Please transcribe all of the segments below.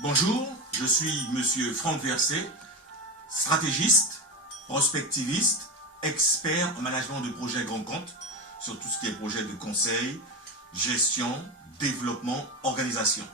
Bonjour, je suis Monsieur Franck Verset, stratégiste, prospectiviste, expert en management de projets grand compte, sur tout ce qui est projet de conseil, gestion, développement, organisation.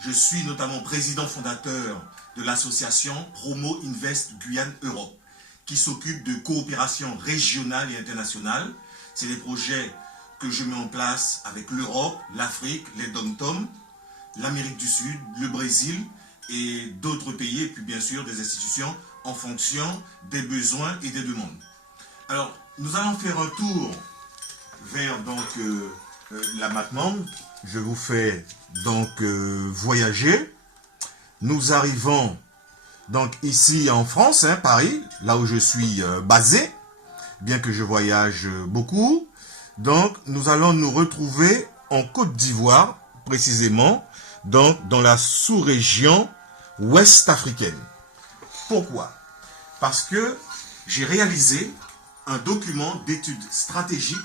Je suis notamment président fondateur de l'association Promo Invest Guyane Europe, qui s'occupe de coopération régionale et internationale. C'est des projets que je mets en place avec l'Europe, l'Afrique, les dom-toms, l'Amérique du Sud, le Brésil et d'autres pays, et puis bien sûr des institutions en fonction des besoins et des demandes. Alors, nous allons faire un tour vers la map monde. Je vous fais donc voyager. Nous arrivons donc ici en France, Paris, là où je suis basé, bien que je voyage beaucoup. Donc, nous allons nous retrouver en Côte d'Ivoire, précisément, donc dans la sous-région ouest africaine. Pourquoi? Parce que j'ai réalisé un document d'études stratégiques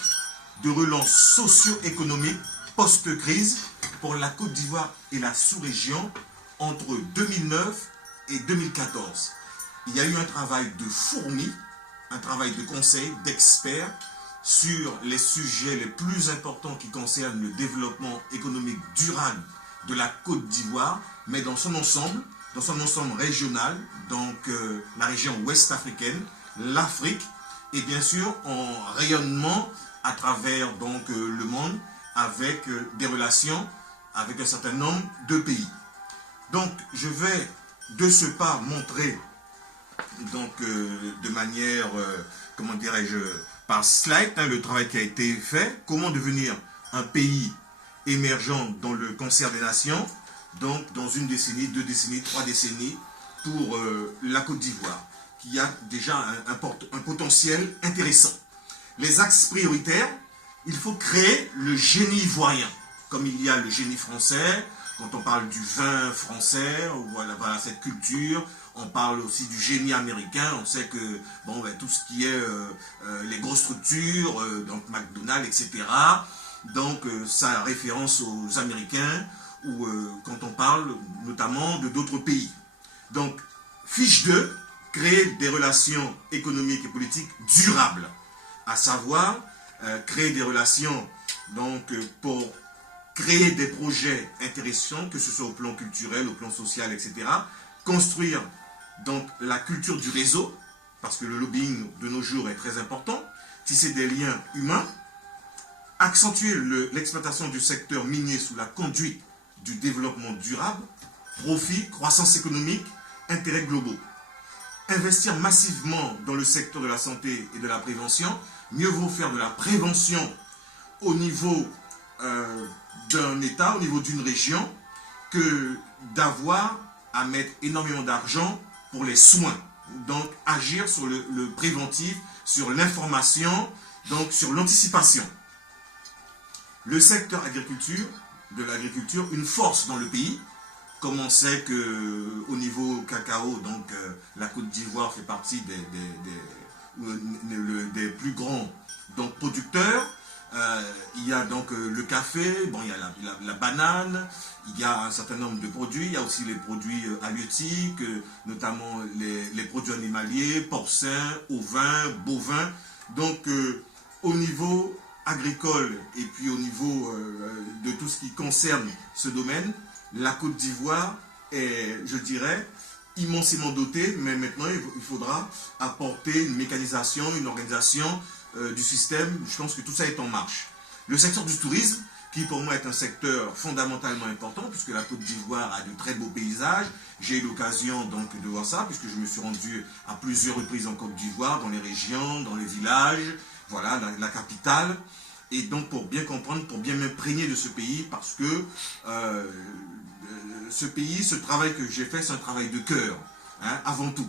de relance socio-économique post-crise pour la Côte d'Ivoire et la sous-région entre 2009 et 2014. Il y a eu un travail de fourmi, un travail de conseil, d'experts sur les sujets les plus importants qui concernent le développement économique durable de la Côte d'Ivoire, mais dans son ensemble régional, donc la région ouest africaine, l'Afrique, et bien sûr en rayonnement à travers donc le monde avec des relations avec un certain nombre de pays. Donc je vais de ce pas montrer donc de manière, comment dirais-je, par slide, le travail qui a été fait, comment devenir un pays émergent dans le concert des nations, donc dans une décennie, 2 décennies, 3 décennies pour la Côte d'Ivoire, qui a déjà un potentiel intéressant. Les axes prioritaires, il faut créer le génie ivoirien, comme il y a le génie français, quand on parle du vin français, voilà cette culture. On parle aussi du génie américain. On sait que bon, tout ce qui est les grosses structures, donc McDonald's, etc. Donc ça a référence aux Américains ou quand on parle notamment de d'autres pays. Donc fiche 2, créer des relations économiques et politiques durables, à savoir créer des relations donc pour créer des projets intéressants, que ce soit au plan culturel, au plan social, etc. Construire donc la culture du réseau, parce que le lobbying de nos jours est très important, tisser des liens humains, accentuer l'exploitation du secteur minier sous la conduite du développement durable, profit, croissance économique, intérêts globaux. Investir massivement dans le secteur de la santé et de la prévention, mieux vaut faire de la prévention au niveau d'un État, au niveau d'une région, que d'avoir à mettre énormément d'argent pour les soins. Donc agir sur le préventif, sur l'information, donc sur l'anticipation. Le secteur de l'agriculture, une force dans le pays, comme on sait qu'au niveau cacao, donc la Côte d'Ivoire fait partie des plus grands donc, producteurs. Il y a donc le café, bon, il y a la banane, il y a un certain nombre de produits, il y a aussi les produits halieutiques, notamment les produits animaliers, porcins, ovins, bovins. Donc au niveau agricole et puis au niveau de tout ce qui concerne ce domaine, la Côte d'Ivoire est, je dirais, immensément dotée, mais maintenant il faudra apporter une mécanisation, une organisation du système. Je pense que tout ça est en marche. Le secteur du tourisme, qui pour moi est un secteur fondamentalement important, puisque la Côte d'Ivoire a de très beaux paysages. J'ai eu l'occasion donc de voir ça, puisque je me suis rendu à plusieurs reprises en Côte d'Ivoire, dans les régions, dans les villages, voilà, la capitale. Et donc pour bien comprendre, pour bien m'imprégner de ce pays, parce que ce pays, ce travail que j'ai fait, c'est un travail de cœur, avant tout.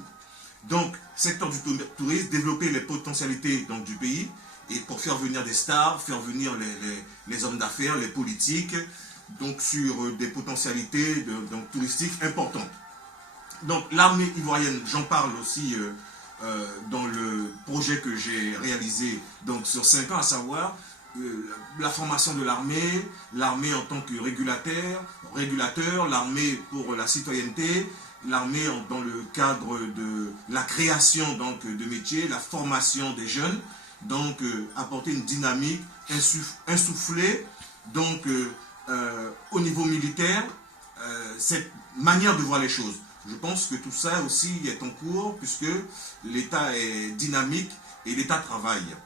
Donc, secteur du tourisme, développer les potentialités donc, du pays, et pour faire venir des stars, faire venir les hommes d'affaires, les politiques, donc sur des potentialités donc, touristiques importantes. Donc l'armée ivoirienne, j'en parle aussi dans le projet que j'ai réalisé donc, sur 5 ans, à savoir la formation de l'armée, l'armée en tant que régulateur, l'armée pour la citoyenneté, l'armée dans le cadre de la création donc, de métiers, la formation des jeunes, donc apporter une dynamique, insuffler donc au niveau militaire cette manière de voir les choses. Je pense que tout ça aussi est en cours puisque l'État est dynamique et l'État travaille.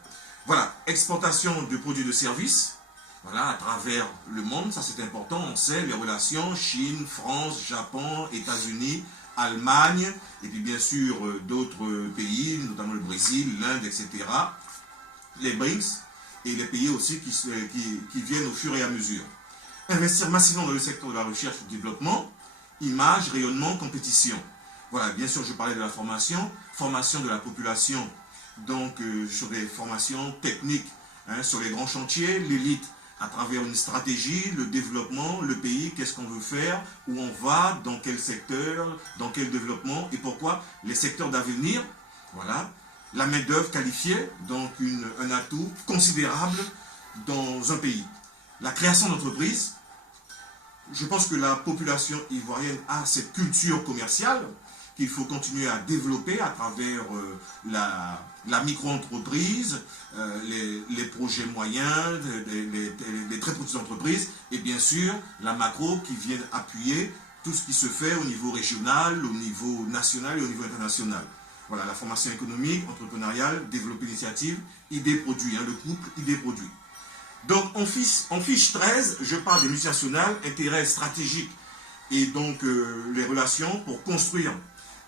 Voilà, exportation de produits et de services, voilà, à travers le monde, ça c'est important, on sait les relations Chine, France, Japon, États-Unis, Allemagne, et puis bien sûr d'autres pays, notamment le Brésil, l'Inde, etc. Les BRICS, et les pays aussi qui viennent au fur et à mesure. Investir massivement dans le secteur de la recherche et du développement, image, rayonnement, compétition. Voilà, bien sûr je parlais de la formation de la population, donc sur des formations techniques, hein, sur les grands chantiers, l'élite, à travers une stratégie, le développement, le pays, qu'est-ce qu'on veut faire, où on va, dans quel secteur, dans quel développement, et pourquoi, les secteurs d'avenir, voilà, la main-d'œuvre qualifiée, donc un atout considérable dans un pays. La création d'entreprises, je pense que la population ivoirienne a cette culture commerciale qu'il faut continuer à développer à travers la micro-entreprise, les projets moyens, les très petites entreprises, et bien sûr la macro qui vient appuyer tout ce qui se fait au niveau régional, au niveau national et au niveau international. Voilà, la formation économique, entrepreneuriale, développer l'initiative, idées-produits, hein, le couple idées-produits. Donc en fiche 13, je parle des multinationales, intérêts stratégiques et donc les relations pour construire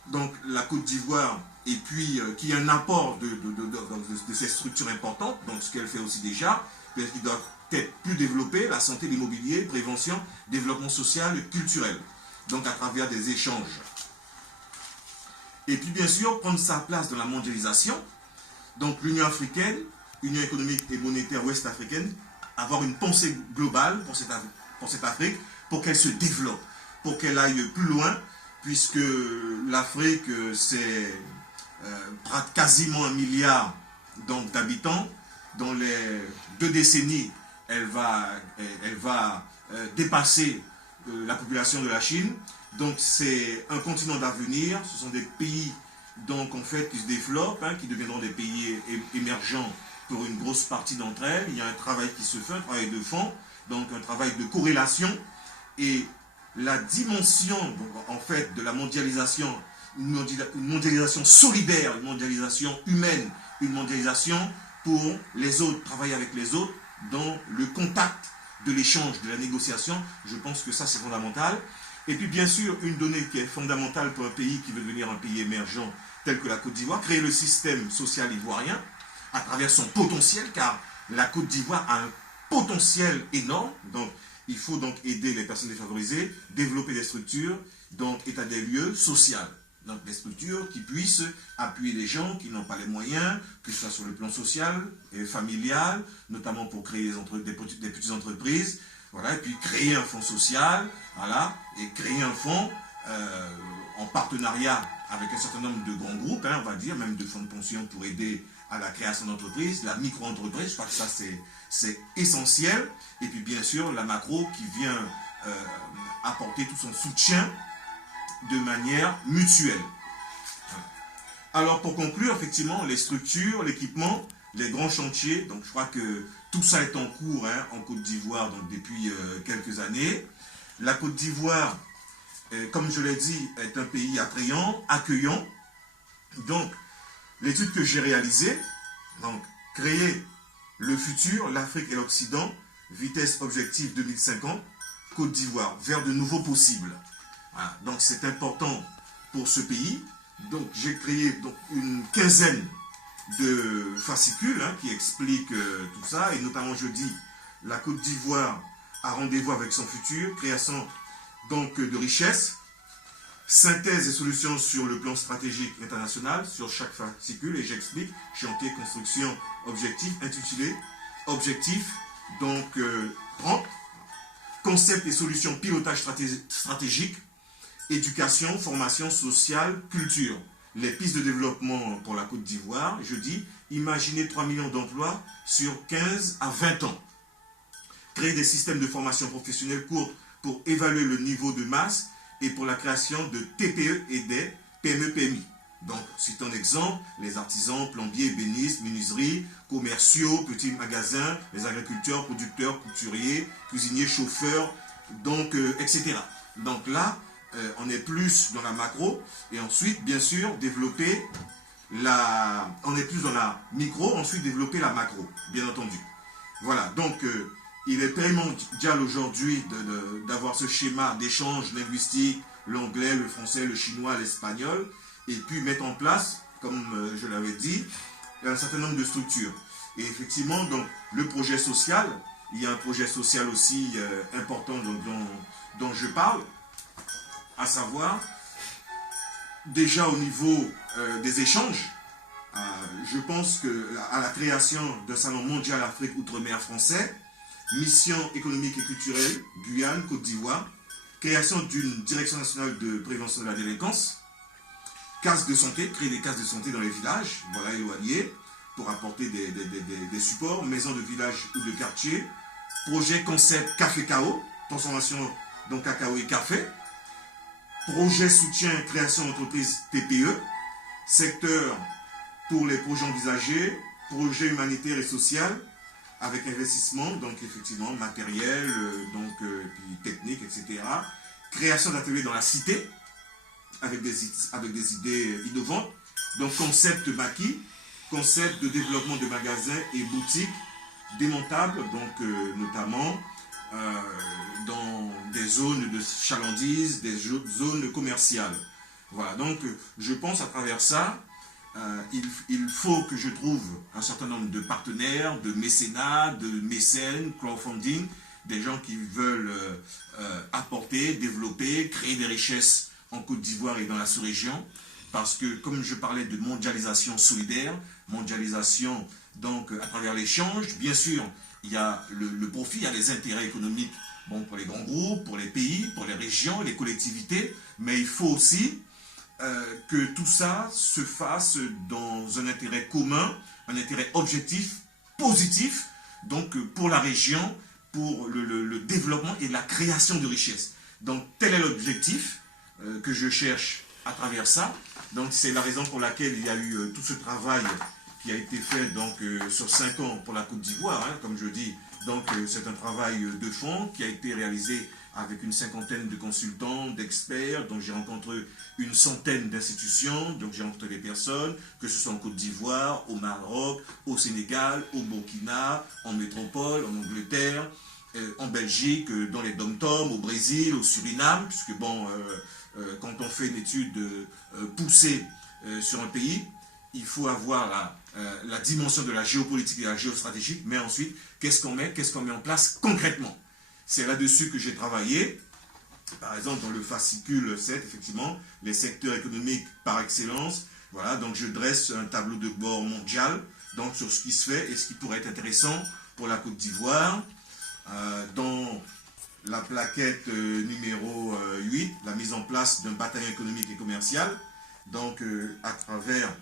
donc la Côte d'Ivoire et puis qui est un apport de ces structures importantes, donc ce qu'elle fait aussi déjà, peut-être qu'il doit être plus développé, la santé, l'immobilier, prévention, développement social, culturel, donc à travers des échanges. Et puis bien sûr, prendre sa place dans la mondialisation, donc l'Union africaine, Union économique et monétaire ouest-africaine, avoir une pensée globale pour cette Afrique, pour qu'elle se développe, pour qu'elle aille plus loin, puisque l'Afrique, c'est quasiment 1 milliard d'habitants. Dans les 2 décennies, elle va dépasser la population de la Chine. Donc c'est un continent d'avenir, ce sont des pays donc, en fait, qui se développent, hein, qui deviendront des pays émergents pour une grosse partie d'entre elles. Il y a un travail qui se fait, un travail de fond, donc un travail de corrélation. Et la dimension, en fait, de la mondialisation, une mondialisation solidaire, une mondialisation humaine, une mondialisation pour les autres, travailler avec les autres, dans le contact de l'échange, de la négociation, je pense que ça c'est fondamental. Et puis bien sûr, une donnée qui est fondamentale pour un pays qui veut devenir un pays émergent tel que la Côte d'Ivoire, créer le système social ivoirien à travers son potentiel, car la Côte d'Ivoire a un potentiel énorme, donc il faut donc aider les personnes défavorisées, développer des structures, donc état des lieux social. Donc des structures qui puissent appuyer les gens qui n'ont pas les moyens, que ce soit sur le plan social et familial, notamment pour créer des petites entreprises, voilà, et puis créer un fonds social, voilà, et créer un fonds en partenariat avec un certain nombre de grands groupes, hein, on va dire, même de fonds de pension pour aider à la création d'entreprises, la micro-entreprise, je crois que ça c'est essentiel, et puis bien sûr la macro qui vient apporter tout son soutien de manière mutuelle. Alors pour conclure, effectivement, les structures, l'équipement, les grands chantiers, donc je crois que tout ça est en cours, hein, en Côte d'Ivoire depuis quelques années. La Côte d'Ivoire, comme je l'ai dit, est un pays attrayant, accueillant. Donc l'étude que j'ai réalisée, donc créer le futur, l'Afrique et l'Occident, vitesse objective 2050, Côte d'Ivoire, vers de nouveaux possibles. Voilà. Donc c'est important pour ce pays. Donc j'ai créé donc, une quinzaine de fascicules hein, qui expliquent tout ça, et notamment je dis la Côte d'Ivoire a rendez-vous avec son futur, création donc de richesses, synthèse et solutions sur le plan stratégique international sur chaque fascicule, et j'explique chantier, construction, objectif, intitulé objectif, donc 30, concept et solutions, pilotage stratégique, éducation, formation sociale, culture. Les pistes de développement pour la Côte d'Ivoire, je dis, Imaginez 3 millions d'emplois sur 15 à 20 ans. Créer des systèmes de formation professionnelle courts pour évaluer le niveau de masse et pour la création de TPE et des PME-PMI. Donc, citons exemple, les artisans, plombiers, ébénistes, menuiseries, commerciaux, petits magasins, les agriculteurs, producteurs, couturiers, cuisiniers, chauffeurs, donc, etc. Donc là, on est plus dans la macro et ensuite, bien sûr, développer on est plus dans la micro, ensuite développer la macro, bien entendu. Voilà, donc il est primordial aujourd'hui d'avoir ce schéma d'échange linguistique, l'anglais, le français, le chinois, l'espagnol, et puis mettre en place, comme je l'avais dit, un certain nombre de structures. Et effectivement, donc, le projet social, il y a un projet social aussi important dont je parle, à savoir, déjà au niveau des échanges, je pense qu'à la création d'un salon mondial Afrique Outre-mer français, mission économique et culturelle, Guyane, Côte d'Ivoire, création d'une direction nationale de prévention de la délinquance, cases de santé, créer des cases de santé dans les villages, voilà, éloignés, pour apporter des supports, maisons de village ou de quartier, projet concept café-cao, transformation dans cacao et café, projet soutien création d'entreprise TPE, secteur pour les projets envisagés, projet humanitaire et social, avec investissement, donc effectivement matériel, puis technique, etc. Création d'ateliers dans la cité, avec des idées innovantes. Donc concept maquis, concept de développement de magasins et boutiques démontables, donc notamment dans des zones de chalandise, des zones commerciales. Voilà, donc je pense à travers ça, il faut que je trouve un certain nombre de partenaires, de mécénats, de mécènes, crowdfunding, des gens qui veulent apporter, développer, créer des richesses en Côte d'Ivoire et dans la sous-région, parce que comme je parlais de mondialisation solidaire, mondialisation donc à travers l'échange, bien sûr, il y a le profit, il y a les intérêts économiques bon, pour les grands groupes, pour les pays, pour les régions, les collectivités, mais il faut aussi que tout ça se fasse dans un intérêt commun, un intérêt objectif, positif, donc pour la région, pour le développement et la création de richesses. Donc tel est l'objectif que je cherche à travers ça. Donc c'est la raison pour laquelle il y a eu tout ce travail qui a été fait donc, sur 5 ans pour la Côte d'Ivoire, hein, comme je dis. Donc c'est un travail de fond qui a été réalisé avec une cinquantaine de consultants, d'experts, donc j'ai rencontré une centaine d'institutions, donc j'ai rencontré des personnes, que ce soit en Côte d'Ivoire, au Maroc, au Sénégal, au Burkina, en métropole, en Angleterre, en Belgique, dans les dom-toms, au Brésil, au Suriname, puisque bon, quand on fait une étude poussée sur un pays, il faut avoir la dimension de la géopolitique et de la géostratégie, mais ensuite, qu'est-ce qu'on met en place concrètement? C'est là-dessus que j'ai travaillé. Par exemple, dans le fascicule 7, effectivement, les secteurs économiques par excellence. Voilà, donc je dresse un tableau de bord mondial donc, sur ce qui se fait et ce qui pourrait être intéressant pour la Côte d'Ivoire. Dans la plaquette numéro 8, la mise en place d'un bataillon économique et commercial, donc à travers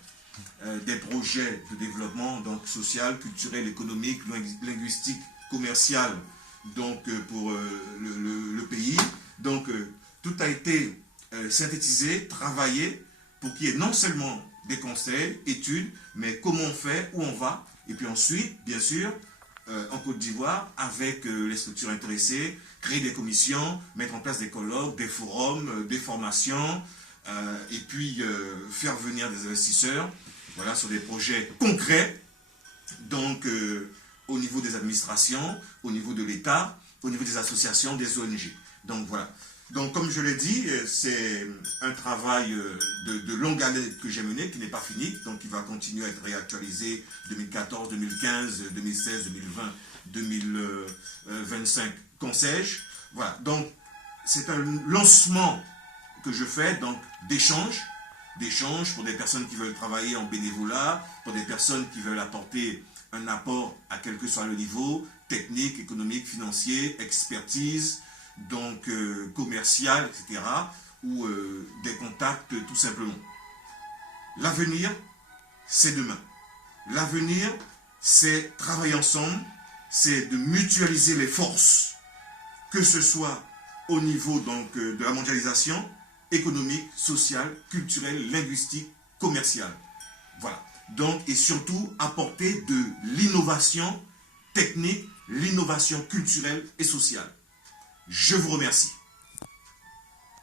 des projets de développement donc, social, culturel, économique, linguistique, commercial, donc pour le pays. Donc tout a été synthétisé, travaillé pour qu'il y ait non seulement des conseils, études, mais comment on fait, où on va, et puis ensuite, bien sûr, en Côte d'Ivoire, avec les structures intéressées, créer des commissions, mettre en place des colloques, des forums, des formations, et puis faire venir des investisseurs, voilà, sur des projets concrets, donc au niveau des administrations, au niveau de l'État, au niveau des associations, des ONG. Donc voilà. Donc comme je l'ai dit, c'est un travail de longue haleine que j'ai mené, qui n'est pas fini, donc il va continuer à être réactualisé 2014, 2015, 2016, 2020, 2025, qu'en sais-je. Voilà, donc c'est un lancement que je fais, donc d'échanges pour des personnes qui veulent travailler en bénévolat, pour des personnes qui veulent apporter un apport à quel que soit le niveau, technique, économique, financier, expertise, donc commercial, etc., ou des contacts tout simplement. L'avenir, c'est demain. L'avenir, c'est travailler ensemble, c'est de mutualiser les forces, que ce soit au niveau donc, de la mondialisation économique, sociale, culturelle, linguistique, commerciale. Voilà. Donc, et surtout, apporter de l'innovation technique, l'innovation culturelle et sociale. Je vous remercie.